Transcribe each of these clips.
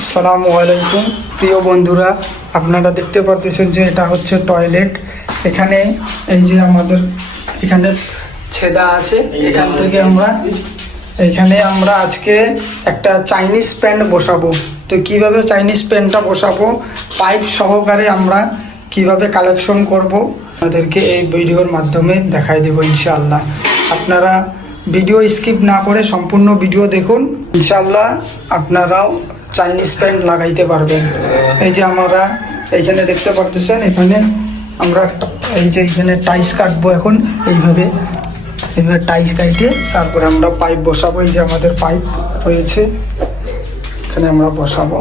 আসসালামু আলাইকুম প্রিয় বন্ধুরা, আপনারা দেখতে পারতেছেন যে এটা হচ্ছে টয়লেট। এখানে এই যে আমাদের এখানে ছেদা আছে, এখান থেকে আমরা আজকে একটা চাইনিজ প্যান্ট বসাবো। তো কিভাবে চাইনিজ প্যান্টটা বসাবো, পাইপ সহকারে আমরা কিভাবে কালেকশন করব, আপনাদেরকে এই ভিডিওর মাধ্যমে দেখাই দেবো ইনশাআল্লাহ। আপনারা ভিডিও স্কিপ না করে সম্পূর্ণ ভিডিও দেখুন, ইনশাআল্লাহ আপনারাও চাইনিজ প্যান্ট লাগাইতে পারবেন। এই যে আমরা এইখানে দেখতে পারতেছেন, এখানে আমরা এই যে এখানে টাইস কাটবো। এখন এইভাবে টাইস কাটে তারপরে আমরা পাইপ বসাবো। এই যে আমাদের পাইপ রয়েছে, এখানে আমরা বসাবো।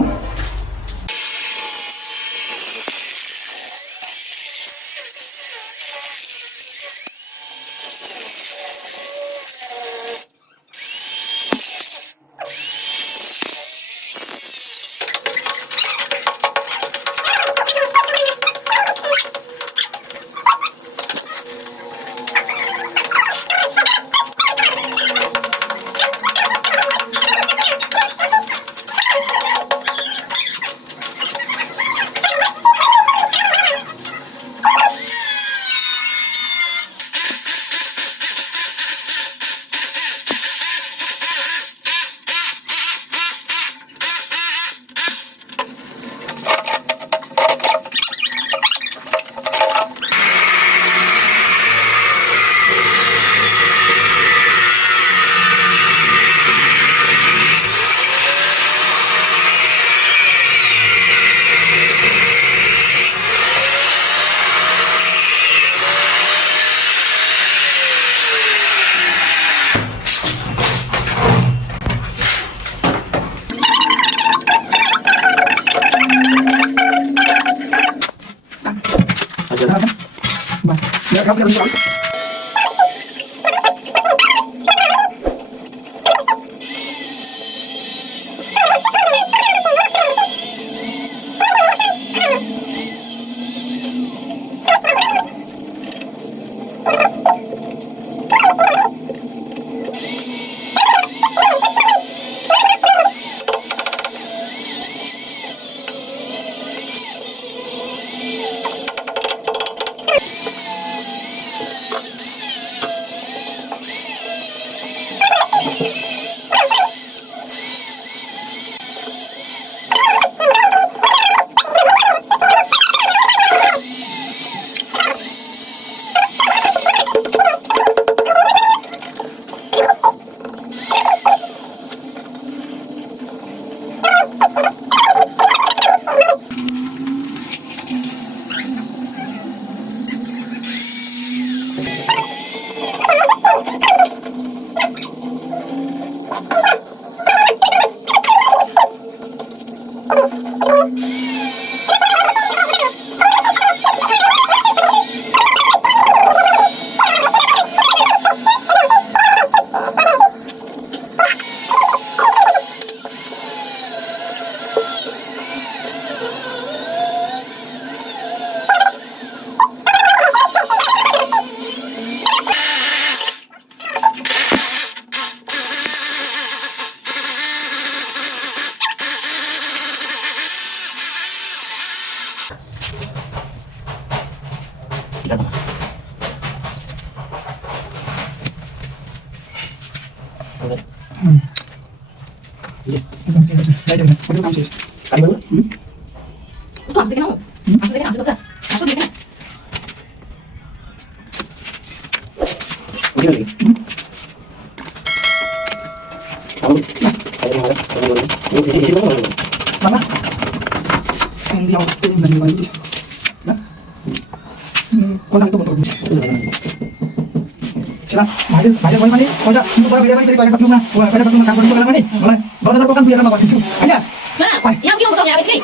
বাইরে মানে মজা কিন্তু বড় ভিডিও বানাই পারবো না, ওরা বাইরে পারবো না, কাম করতে মানে বলে 10000 টাকা দিয়ে না বাবা কিছু আইনা না ইয়া কি হতো আমি আগে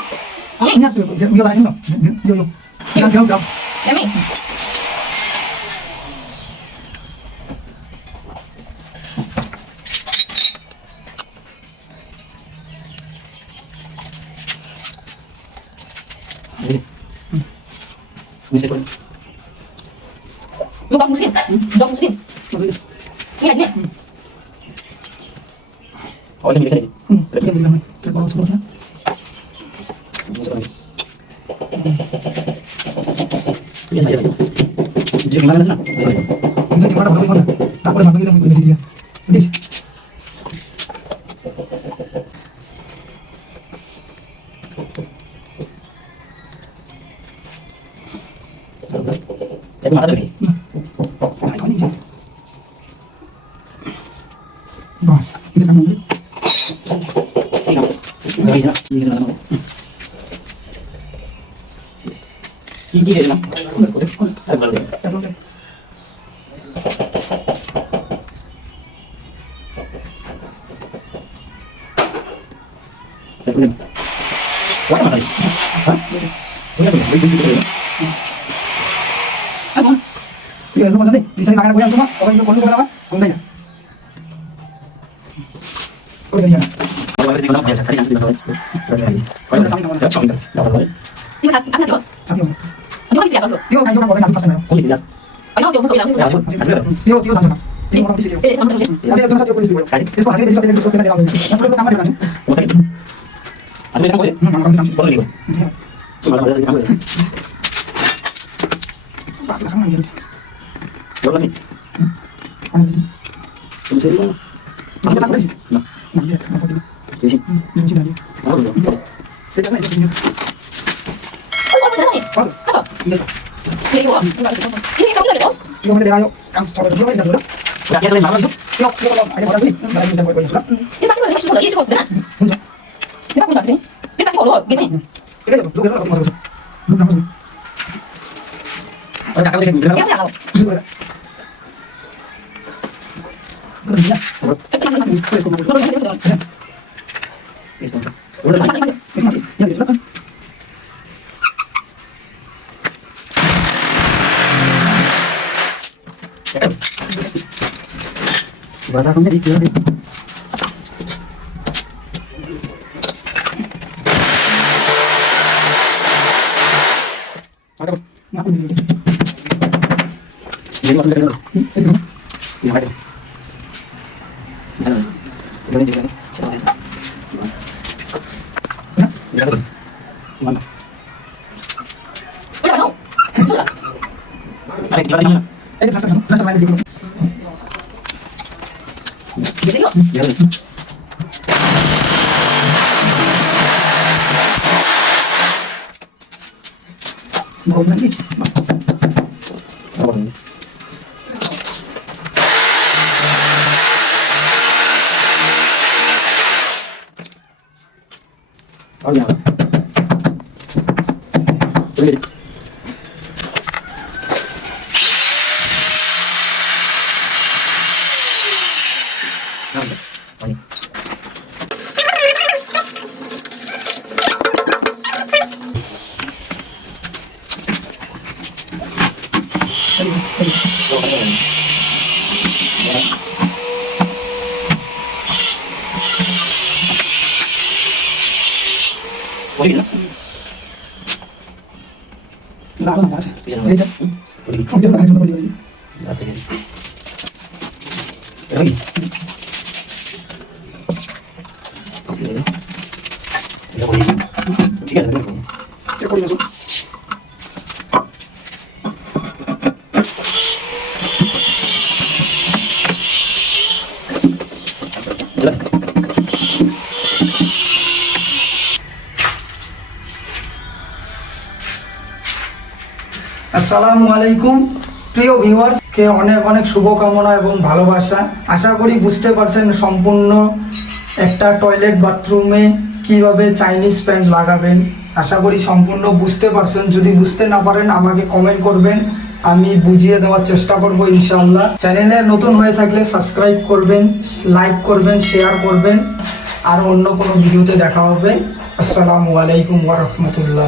না তো ভিডিও বানাই না ইয়া যাও আমি Bisa kan? Lu bagus kan? Bagus kan? Lihat ni. Oh, ini kita ni. Berapa ni? Terbawa semua. তারপরে ভাবি তুমি বলে দিয়া বুঝিস Jadi mata lagi. Bos, kita kamu dulu. Gigi dia nak. Ada balik. Wah, mana ni? Hah? Ini apa? Abang. Ya, lu macam ni. Di sini tangan goyang semua. Orang itu perlu apa? Gundanya. Oh, dia. Kalau ada di mana saya cari yang sudah tahu. Kalau ada yang tak tahu, tak tahu. Ini mas, apa dia? Satu. Ini mau istirahat masuk. Dia orang yang boleh pas mana. Polis dia. Ayo, dia mau Ya, bilang. Dia sama. Dia orang di sini. Sama dia. Nanti itu satu polis dulu. Itu hasil dari satu yang disebutkan dalam ini. Yang perlu tambah dengan. Masa itu. Asal dia boleh. Orang bilang. Boleh ni. Cuma ada yang boleh. Pak, sama dia. Berapa ni? Mana ini? Cuma saya ni. Masih tak ada sih. Nah, Nah, dia apa dia? di sini. Di sini dia. Apa tu? Kita nak ini. Oh, macam ni. Oh, Kacau. ini. Ini gua. Ini macam ni dah. Dia mana dia ayo. Kang cara dia mana dah. Ya, kita lain mana tu? Dia kalau ada orang ni, dah kita boleh sudah. Ini pakai mana sudah. Ini cukup benar. Kita pun tak ni. Kita cukup loh. Gini. Kita jom, lu kalau masuk. Lu nak masuk. Oh, tak kau jadi Yang berapa? siapa? Lu ada. Kerja. Itu. Udah. Ya, dia sudah. Berapa kamu jadi kira? Ada. Ngaku ni. Jadi apa dia? Itu. Yang ada. Ada. Boleh juga. Siapa dia? Nah, Dia siapa? Mana? Udah mau. Sudah. Ada di mana? ini plaster lain dulu. Jadi yuk. Ya. Mau lagi. Oh. Oh ya. Boleh. Enggak lah, enggak sih. Beda. Kamu jangan ada lagi. Lagi. Tiga sebenarnya. Cek boleh masuk. Jelas. আসসালামু আলাইকুম প্রিয় viewers কে অনেক অনেক শুভকামনা এবং ভালোবাসা। আশা করি বুঝতে পারছেন সম্পূর্ণ একটা টয়লেট বাথরুমে কিভাবে চাইনিজ প্যান্ট লাগাবেন। আশা করি সম্পূর্ণ বুঝতে পারছেন। যদি বুঝতে না পারেন আমাকে কমেন্ট করবেন, আমি বুঝিয়ে দেওয়ার চেষ্টা করব ইনশাআল্লাহ। চ্যানেলে নতুন হয়ে থাকলে সাবস্ক্রাইব করবেন, লাইক করবেন, শেয়ার করবেন। আর অন্য কোনো ভিডিওতে দেখা হবে। আসসালামু আলাইকুম ওয়া রাহমাতুল্লাহ।